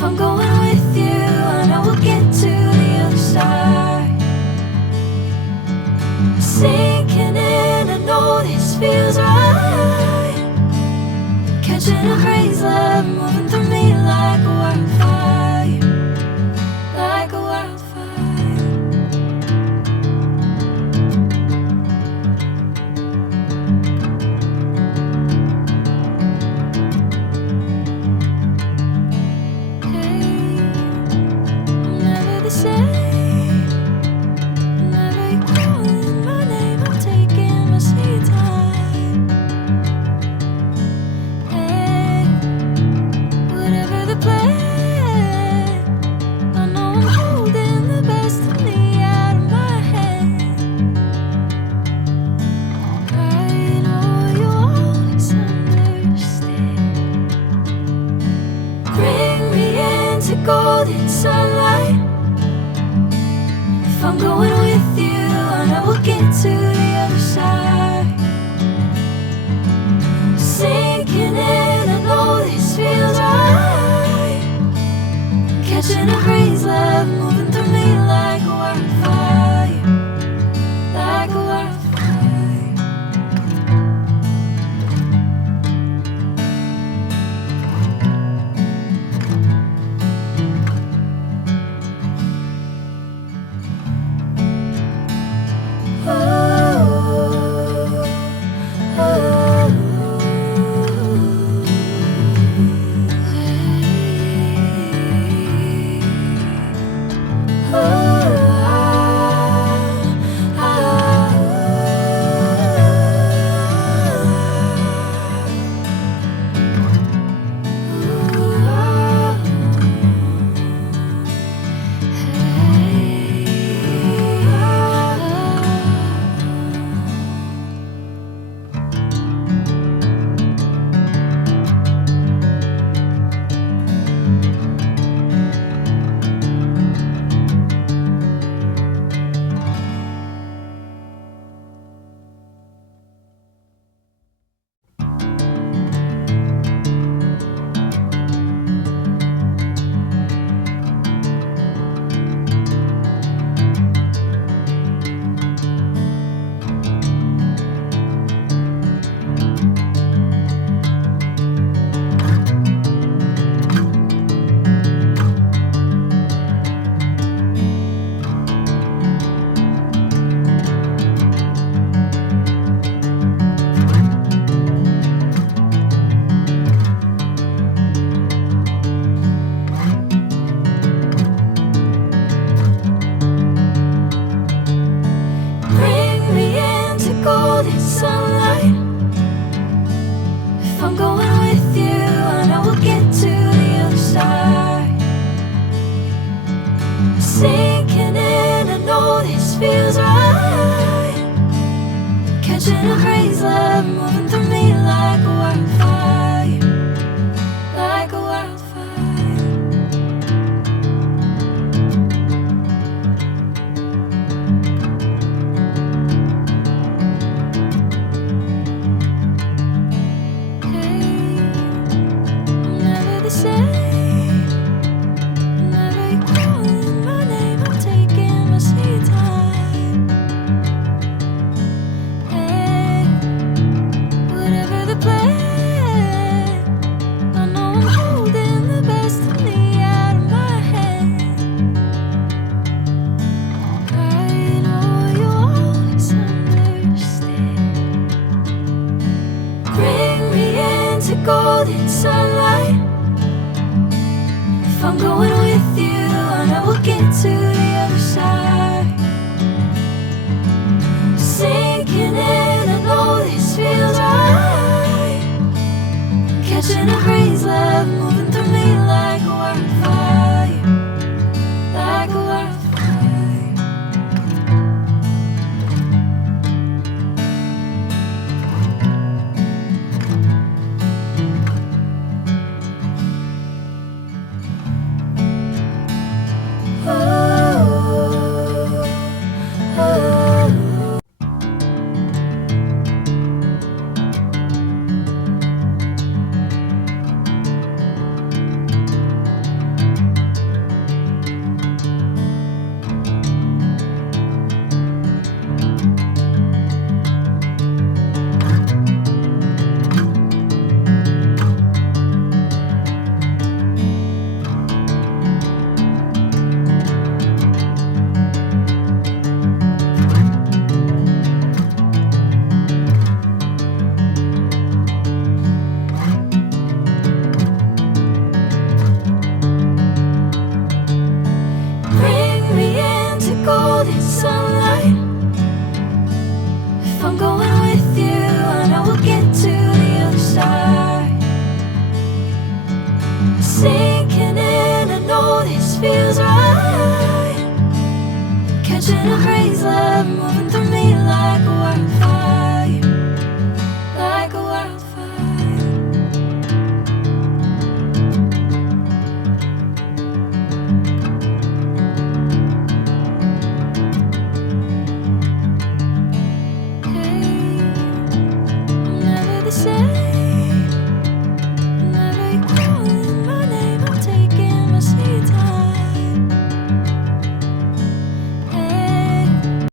If I'm going with you, I know we'll get to the other side. Sinking in, I know this feels right. Catching a breeze, love moving through me like a wildfire, like a wildfire. Golden sunlight. If I'm going with you, I know we'll get to the other side. Sinking in, I know this feels right. Catching a breeze, love moving through me like a wildfire, like a wildfire. Sinking in, I know this feels right. Catching a breeze, love moving through me like a wildfire, like a wildfire. Hey, I'm never the same. Golden sunlight. If I'm going with you, I know we'll get to the other side. Sinking in, I know this feels right. Catching a breeze, love moving through me like a wildfire, like a wildfire. sinking in, I know this feels right. Catching a breeze, love moving through me like a wildfire.